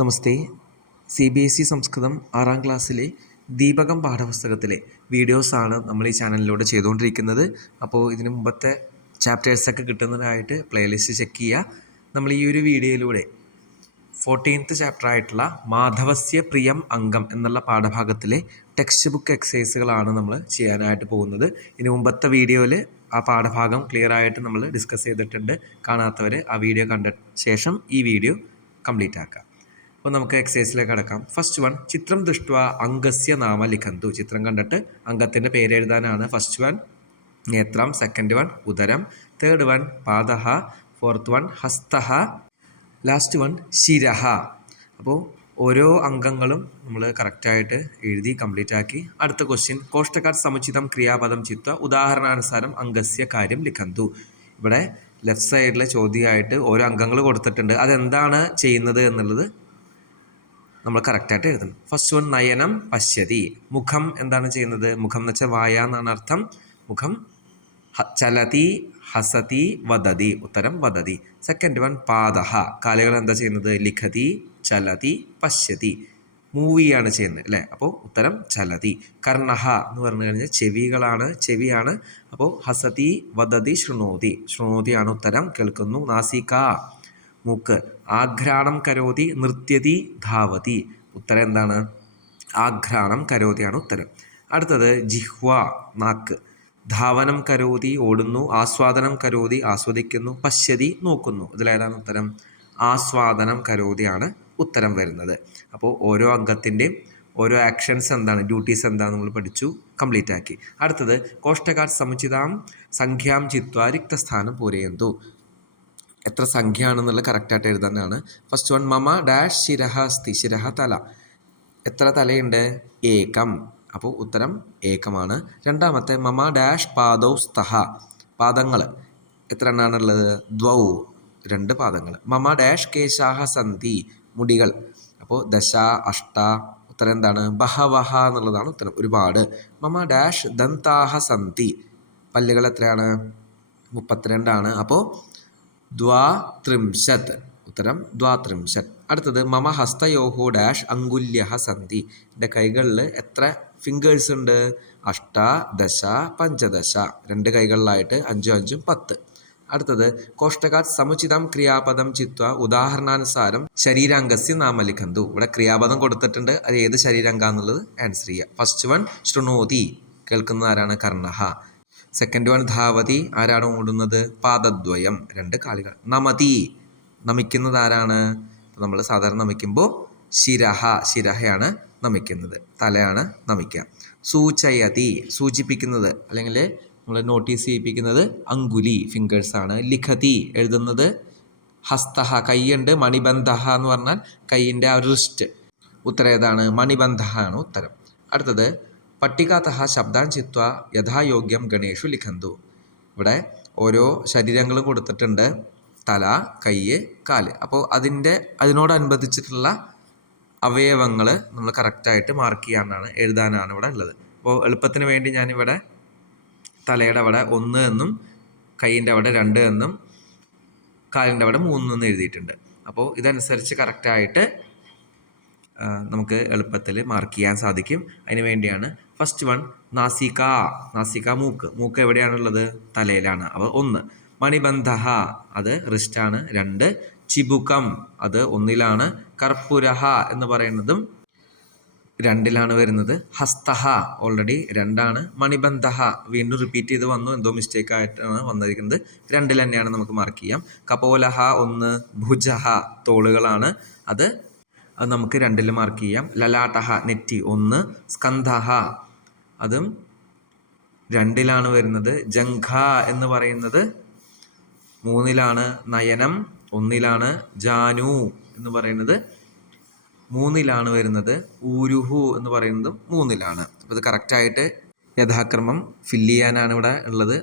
നമസ്തേ. CBSE സംസ്കൃതം 6ാം ക്ലാസ്സിലെ ദീപകം പാഠപുസ്തകത്തിലെ വീഡിയോസാണ് നമ്മൾ ഈ ചാനലിലൂടെ ചെയ്തുകൊണ്ടിരിക്കുന്നത്. അപ്പോൾ ഇതിന് മുമ്പത്തെ ചാപ്റ്റേഴ്സൊക്കെ കിട്ടുന്നതിനായിട്ട് പ്ലേലിസ്റ്റ് ചെക്ക് ചെയ്യുക. നമ്മൾ ഈ ഒരു വീഡിയോയിലൂടെ 14th ചാപ്റ്റർ ആയിട്ടുള്ള മാധവസ്യ പ്രിയം അംഗം എന്നുള്ള പാഠഭാഗത്തിലെ ടെക്സ്റ്റ് ബുക്ക് എക്സസൈസുകളാണ് നമ്മൾ ചെയ്യാനായിട്ട് പോകുന്നത്. ഇതിന് മുമ്പത്തെ വീഡിയോയിൽ ആ പാഠഭാഗം ക്ലിയർ ആയിട്ട് നമ്മൾ ഡിസ്കസ് ചെയ്തിട്ടുണ്ട്. കാണാത്തവർ ആ വീഡിയോ കണ്ട ശേഷം ഈ വീഡിയോ കംപ്ലീറ്റ് ആക്കാം. അപ്പോൾ നമുക്ക് എക്സസൈസിലേക്ക് കടക്കാം. ഫസ്റ്റ് വൺ, ചിത്രം ദൃഷ്ട്വാ അംഗസ്യ നാമ ലിഖന്തു. ചിത്രം കണ്ടിട്ട് അംഗത്തിൻ്റെ പേര് എഴുതാനാണ്. ഫസ്റ്റ് വൺ നേത്രം, സെക്കൻഡ് വൺ ഉദരം, തേർഡ് വൺ പാദഃ, ഫോർത്ത് വൺ ഹസ്തഃ, ലാസ്റ്റ് വൺ ശിരഃ. അപ്പോൾ ഓരോ അംഗങ്ങളും നമ്മൾ കറക്റ്റായിട്ട് എഴുതി കംപ്ലീറ്റ് ആക്കി. അടുത്ത ക്വസ്റ്റ്യൻ, കോഷ്ടകാത് സമുചിതം ക്രിയാപദം ചിത്വ ഉദാഹരണാനുസാരം അംഗസ്യ കാര്യം ലിഖന്തു. ഇവിടെ ലെഫ്റ്റ് സൈഡിലെ ചോദ്യമായിട്ട് ഓരോ അംഗങ്ങൾ കൊടുത്തിട്ടുണ്ട്. അതെന്താണ് ചെയ്യുന്നത് എന്നുള്ളത് നമ്മൾ കറക്റ്റായിട്ട് എഴുതണം. ഫസ്റ്റ് വൺ നയനം പശ്യതി. മുഖം എന്താണ് ചെയ്യുന്നത്? മുഖം എന്ന് വെച്ചാൽ വായ എന്നാണ് അർത്ഥം. മുഖം ചലതി, ഹസതി, വദതി. ഉത്തരം വദതി. Second one പാദഃ. കാലുകൾ എന്താ ചെയ്യുന്നത്? ലിഖതി, ചലതി, പശ്യതി. മൂവിയാണ് ചെയ്യുന്നത് അല്ലേ? അപ്പോൾ ഉത്തരം ചലതി. കർണഃ എന്ന് പറഞ്ഞു കഴിഞ്ഞാൽ ചെവിയാണ്. അപ്പോൾ ഹസതി, വദതി, ശൃണോതി. ശൃണോതിയാണ് ഉത്തരം, കേൾക്കുന്നു. നാസിക മൂക്ക്. ആഘ്രാണം കരോതി, നൃത്യതി, ധാവതി. ഉത്തരം എന്താണ്? ആഘ്രാണം കരോതിയാണ് ഉത്തരം. അടുത്തത് ജിഹ്വ നാക്ക്. ധാവനം കരോതി ഓടുന്നു, ആസ്വാദനം കരോതി ആസ്വദിക്കുന്നു, പശ്യതി നോക്കുന്നു. ഇതിലേതാണ് ഉത്തരം? ആസ്വാദനം കരോതിയാണ് ഉത്തരം വരുന്നത്. അപ്പോൾ ഓരോ അംഗത്തിൻ്റെയും ഓരോ ആക്ഷൻസ് എന്താണ്, ഡ്യൂട്ടീസ് എന്താണ് നമ്മൾ പഠിച്ചു, കംപ്ലീറ്റ് ആക്കി. അടുത്തത് കോഷ്ടകാത് സമുചിതാം സംഖ്യാം ചിത്വാ റിക്തസ്ഥാനം പൂരയന്തു. എത്ര സംഖ്യ ആണെന്നുള്ളത് കറക്റ്റായിട്ട് എഴുതാനാണ്. ഫസ്റ്റ് വൺ മമ ഡാഷ് ശിരഃ അസ്തി. ശിരഃ തല. എത്ര തലയുണ്ട്? ഏകം. അപ്പോൾ ഉത്തരം ഏകമാണ്. രണ്ടാമത്തെ മമ ഡാഷ് പാദൗ സ്തഃ. പാദങ്ങൾ എത്ര എണ്ണാണുള്ളത്? ദ്വൗ. 2 പാദങ്ങൾ. മമ ഡാഷ് കേശാഹ സന്തി. മുടികൾ. അപ്പോൾ ദശ, അഷ്ട. ഉത്തരം എന്താണ്? ബഹവഹ എന്നുള്ളതാണ് ഉത്തരം, ഒരുപാട്. മമ ഡാഷ് ദന്താഹ സന്തി. പല്ലുകൾ എത്രയാണ്? 32 ആണ്. അപ്പോൾ ദ്വാത്രിംശത്. ഉത്തരം ദ്വാത്രിംശത്. അടുത്തത് മമ ഹസ്തയോഹോ ഡാഷ് അങ്കുല്യഃ സന്തി. എൻ്റെ കൈകളിൽ എത്ര ഫിംഗേഴ്സ് ഉണ്ട്? 8, 10, 15. 2 കൈകളിലായിട്ട് 5, 5, 10. അടുത്തത് കോഷ്ടകാത് സമുചിതം ക്രിയാപദം ചിത്വ ഉദാഹരണാനുസാരം ശരീരാംഗസ്യ നാമ ലിഖന്തു. ഇവിടെ ക്രിയാപദം കൊടുത്തിട്ടുണ്ട്. അത് ഏത് ശരീരാംഗം എന്നുള്ളത് ആൻസർ ചെയ്യുക. ഫസ്റ്റ് വൺ ശൃണോതി. കേൾക്കുന്നത് ആരാണ്? കർണഃ. സെക്കൻഡ് വൺ ധാവതി. ആരാണ് ഓടുന്നത്? പാദദ്വയം, 2 കാലുകൾ. നമതി. നമിക്കുന്നത് ആരാണ്? നമ്മൾ സാധാരണ നമിക്കുമ്പോൾ ശിരഹയാണ് നമിക്കുന്നത്, തലയാണ് നമിക്കുക. സൂചയതി. സൂചിപ്പിക്കുന്നത് അല്ലെങ്കിൽ നമ്മൾ നോട്ടീസ് ചെയ്യിപ്പിക്കുന്നത് അങ്കുലി, ഫിംഗേഴ്സാണ്. ലിഖതി. എഴുതുന്നത് ഹസ്തഃ, കൈയുണ്ട്. മണിബന്ധഃ എന്ന് പറഞ്ഞാൽ കൈയിൻ്റെ ആ റിസ്റ്റ്. ഉത്തരം ഏതാണ്? മണിബന്ധഃ ആണ് ഉത്തരം. അടുത്തത് പട്ടികാതഃ ശബ്ദാൻ ചിത്വ യഥായോഗ്യം ഗണേഷു ലിഖന്തു. ഇവിടെ ഓരോ ശരീരങ്ങളും കൊടുത്തിട്ടുണ്ട്. തല, കൈ, കാല്. അപ്പോൾ അതിനോടനുബന്ധിച്ചിട്ടുള്ള അവയവങ്ങൾ നമ്മൾ കറക്റ്റായിട്ട് മാർക്ക് ചെയ്യാനാണ്, എഴുതാനാണ് ഇവിടെ ഉള്ളത്. അപ്പോൾ എളുപ്പത്തിന് വേണ്ടി ഞാനിവിടെ തലയുടെ അവിടെ 1 എന്നും കൈയിൻ്റെ അവിടെ 2 എന്നും കാലിൻ്റെ അവിടെ 3 എന്നും എഴുതിയിട്ടുണ്ട്. അപ്പോൾ ഇതനുസരിച്ച് കറക്റ്റായിട്ട് നമുക്ക് എളുപ്പത്തിൽ മാർക്ക് ചെയ്യാൻ സാധിക്കും. അതിന് വേണ്ടിയാണ്. First one നാസിക. നാസിക മൂക്ക്. മൂക്ക് എവിടെയാണുള്ളത്? തലയിലാണ്. അപ്പോൾ 1. മണിബന്ധഃ അത് റിസ്റ്റാണ്. 2. ചിബുകം അത് 1ലാണ്. കർപ്പുരഃ എന്ന് പറയുന്നതും 2ലാണ് വരുന്നത്. ഹസ്തഃ ഓൾറെഡി 2ആണ്. മണിബന്ധഃ വീണ്ടും റിപ്പീറ്റ് ചെയ്ത് വന്നു, എന്തോ മിസ്റ്റേക്ക് ആയിട്ടാണ് വന്നിരിക്കുന്നത്. 2 തന്നെയാണ്, നമുക്ക് മാർക്ക് ചെയ്യാം. കപോലഃ 1. ഭുജഃ തോളുകളാണ്. അത് നമുക്ക് 2 മാർക്ക് ചെയ്യാം. ലലാട്ടഹ നെറ്റി 1. സ്കന്ധഃ അതും 2ലാണ് വരുന്നത്. ജംഘ എന്ന് പറയുന്നത് 3ലാണ്. നയനം 1ലാണ്. ജാനു എന്ന് പറയുന്നത് 3ലാണ് വരുന്നത്. ഊരുഹു എന്ന് പറയുന്നതും 3ലാണ്. അപ്പോൾ ഇത് കറക്റ്റായിട്ട് യഥാക്രമം ഫില്ല് ചെയ്യാനാണ് ഇവിടെ ഉള്ളത്.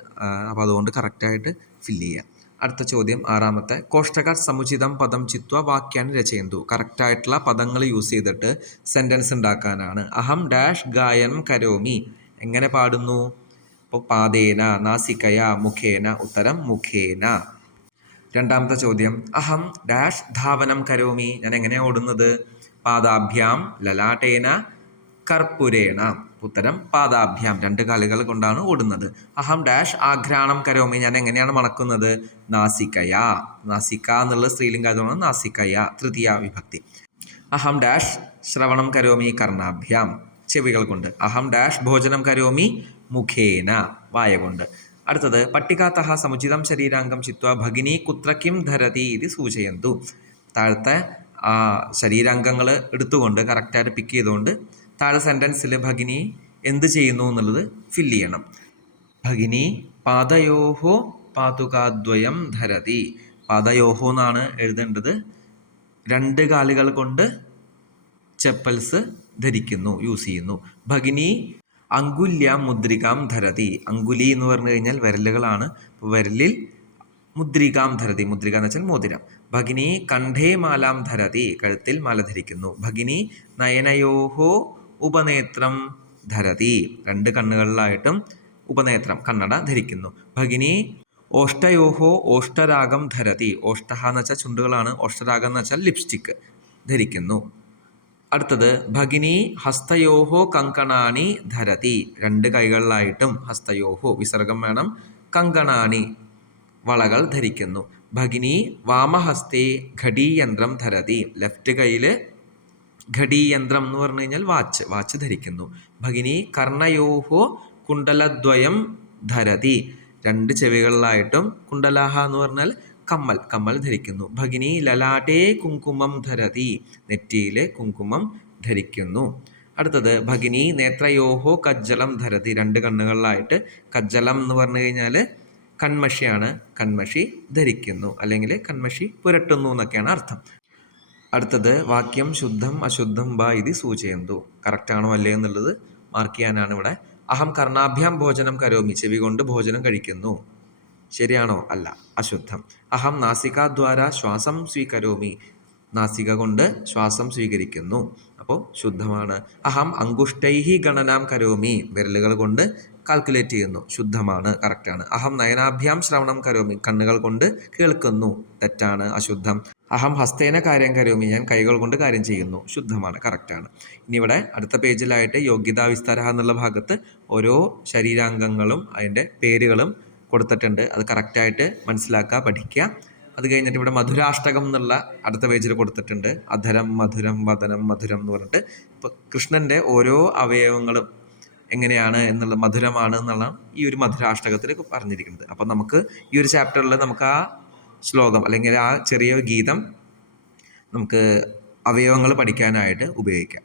അപ്പോൾ അതുകൊണ്ട് കറക്റ്റായിട്ട് ഫില്ല് ചെയ്യാം. അടുത്ത ചോദ്യം 6ാമത്തെ, കോഷ്ടകാത് സമുചിതം പദം ചിത്വ വാക്യാൻ രചയന്തു. കറക്റ്റായിട്ടുള്ള പദങ്ങൾ യൂസ് ചെയ്തിട്ട് സെൻറ്റൻസ് ഉണ്ടാക്കാനാണ്. അഹം ഡാഷ് ഗായനം കരോമി. എങ്ങനെ പാടുന്നു? അപ്പോൾ പാദേന, നാസികയ, മുഖേന. ഉത്തരം മുഖേന. രണ്ടാമത്തെ ചോദ്യം അഹം ഡാഷ് ധാവനം കരോമി ഞാൻ എങ്ങനെയാണ് ഓടുന്നത് പാദാഭ്യാം ലലാട്ടേന കർപ്പുരേണ ഉത്തരം പാദാഭ്യാം 2 കാലുകൾ കൊണ്ടാണ് ഓടുന്നത് അഹം ഡാഷ് ആഘ്രാണം കരോമി ഞാൻ എങ്ങനെയാണ് മണക്കുന്നത് നാസികയ നാസിക എന്നുള്ള സ്ത്രീലിംഗമാണ് നാസികയ തൃതീയ വിഭക്തി അഹം ഡാഷ് ശ്രവണം കരോമി കർണാഭ്യാം ചെവികൾ കൊണ്ട് അഹം ഡാഷ് ഭോജനം കരോമി മുഖേന വായ കൊണ്ട് അടുത്തത് പട്ടികാതഃ സമുചിതം ശരീരാംഗം ചിത്വ ഭഗിനി കുത്ര കിം ധരതി ഇത് സൂചയന്തു താഴത്തെ ശരീരാംഗങ്ങൾ എടുത്തുകൊണ്ട് കറക്റ്റായിട്ട് പിക്ക് ചെയ്തുകൊണ്ട് താഴെ സെൻറ്റൻസിൽ ഭഗിനി എന്ത് ചെയ്യുന്നു എന്നുള്ളത് ഫില്ല് ചെയ്യണം ഭഗിനി പാദയോഹോ പാതുകാദ്വയം ധരതി പാദയോഹോ എന്നാണ് എഴുതേണ്ടത് 2 കാലുകൾ കൊണ്ട് ചെപ്പൽസ് ധരിക്കുന്നു യൂസ് ചെയ്യുന്നു ഭഗിനി അങ്കുല്യ മുദ്രികാം ധരതി അങ്കുലി എന്ന് പറഞ്ഞു കഴിഞ്ഞാൽ വിരലുകളാണ് വിരലിൽ മുദ്രികാം ധരതി മുദ്രിക എന്ന് വെച്ചാൽ മോതിരം ഭഗിനി കണ്ഠേ മാലാം ധരതി കഴുത്തിൽ മാല ധരിക്കുന്നു ഭഗിനി നയനയോഹോ ഉപനേത്രം ധരതി 2 കണ്ണുകളിലായിട്ടും ഉപനേത്രം കണ്ണട ധരിക്കുന്നു ഭഗിനി ഓഷ്ടയോഹോ ഓഷ്ടരാഗം ധരതി ഓഷ്ടഹ എന്ന് വെച്ചാൽ ചുണ്ടുകളാണ് ഓഷ്ടരാഗം എന്ന് വെച്ചാൽ ലിപ്സ്റ്റിക്ക് ധരിക്കുന്നു അടുത്തത് ഭഗിനി ഹസ്തയോഹോ കങ്കണാണി ധരതി 2 കൈകളിലായിട്ടും ഹസ്തയോഹോ വിസർഗം വേണം കങ്കണാണി വളകൾ ധരിക്കുന്നു ഭഗിനി വാമഹസ്തേ ഘടീയന്ത്രം ധരതി ലെഫ്റ്റ് കൈയിൽ ഘടീയന്ത്രം എന്ന് പറഞ്ഞു കഴിഞ്ഞാൽ വാച്ച് ധരിക്കുന്നു ഭഗിനി കർണയോഹോ കുണ്ടലദ്വയം ധരതി 2 ചെവികളിലായിട്ടും കുണ്ടലാഹ എന്ന് പറഞ്ഞാൽ കമ്മൽ ധരിക്കുന്നു ഭഗിനി ലലാട്ടേ കുങ്കുമം ധരതി നെറ്റിയിലെ കുങ്കുമം ധരിക്കുന്നു അടുത്തത് ഭഗിനി നേത്രയോഹോ കജ്ജലം ധരതി 2 കണ്ണുകളിലായിട്ട് കജ്ജലം എന്ന് പറഞ്ഞു കഴിഞ്ഞാൽ കൺമഷിയാണ് കൺമഷി ധരിക്കുന്നു അല്ലെങ്കിൽ കൺമഷി പുരട്ടുന്നു എന്നൊക്കെയാണ് അർത്ഥം അടുത്തത് വാക്യം ശുദ്ധം അശുദ്ധം ബ ഇത് സൂചയന്തു കറക്റ്റാണോ അല്ലേ എന്നുള്ളത് മാർക്ക് ചെയ്യാനാണ് ഇവിടെ അഹം കർണാഭ്യാം ഭോജനം കരോമി ചെവി കൊണ്ട് ഭോജനം കഴിക്കുന്നു ശരിയാണോ അല്ല അശുദ്ധം അഹം നാസികാദ്വാര ശ്വാസം സ്വീകരോമി നാസിക കൊണ്ട് ശ്വാസം സ്വീകരിക്കുന്നു അപ്പോൾ ശുദ്ധമാണ് അഹം അങ്കുഷ്ടൈഹി ഗണനാം കരോമി വിരലുകൾ കൊണ്ട് കാൽക്കുലേറ്റ് ചെയ്യുന്നു ശുദ്ധമാണ് കറക്റ്റാണ് അഹം നയനാഭ്യാം ശ്രവണം കരോമി കണ്ണുകൾ കൊണ്ട് കേൾക്കുന്നു തെറ്റാണ് അശുദ്ധം അഹം ഹസ്തേന കാര്യം കരോമി ഞാൻ കൈകൾ കൊണ്ട് കാര്യം ചെയ്യുന്നു ശുദ്ധമാണ് കറക്റ്റാണ് ഇനി ഇവിടെ അടുത്ത പേജിലായിട്ട് യോഗ്യതാ വിസ്താര എന്നുള്ള ഭാഗത്ത് ഓരോ ശരീരാംഗങ്ങളും അതിൻ്റെ പേരുകളും കൊടുത്തിട്ടുണ്ട് അത് കറക്റ്റായിട്ട് മനസ്സിലാക്കുക പഠിക്കുക അത് കഴിഞ്ഞിട്ട് ഇവിടെ മധുരാഷ്ടകം എന്നുള്ള അടുത്ത പേജിൽ കൊടുത്തിട്ടുണ്ട് അധരം മധുരം വദനം മധുരം എന്ന് പറഞ്ഞിട്ട് ഇപ്പോൾ കൃഷ്ണൻ്റെ ഓരോ അവയവങ്ങളും എങ്ങനെയാണ് എന്നുള്ള മധുരമാണ് എന്നുള്ള ഈ ഒരു മധുരാഷ്ടകത്തിൽ പറഞ്ഞിരിക്കുന്നത് അപ്പോൾ നമുക്ക് ഈ ഒരു ചാപ്റ്ററിൽ നമുക്ക് ആ ശ്ലോകം അല്ലെങ്കിൽ ആ ചെറിയ ഗീതം നമുക്ക് അവയവങ്ങൾ പഠിക്കാനായിട്ട് ഉപയോഗിക്കാം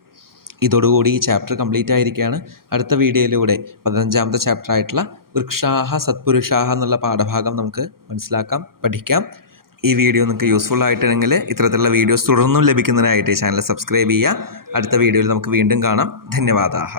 ഇതോടുകൂടി ഈ ചാപ്റ്റർ കംപ്ലീറ്റ് ആയിരിക്കുകയാണ് അടുത്ത വീഡിയോയിലൂടെ 15ാമത്തെ ചാപ്റ്റർ ആയിട്ടുള്ള വൃക്ഷാഹ സത്പുരുഷാഹ എന്നുള്ള പാഠഭാഗം നമുക്ക് മനസ്സിലാക്കാം പഠിക്കാം ഈ വീഡിയോ നിങ്ങൾക്ക് യൂസ്ഫുൾ ആയിട്ടുണ്ടെങ്കിൽ ഇത്തരത്തിലുള്ള വീഡിയോസ് തുടർന്നും ലഭിക്കുന്നതിനായിട്ട് ചാനൽ സബ്സ്ക്രൈബ് ചെയ്യുക അടുത്ത വീഡിയോയിൽ നമുക്ക് വീണ്ടും കാണാം ധന്യവാദാഹ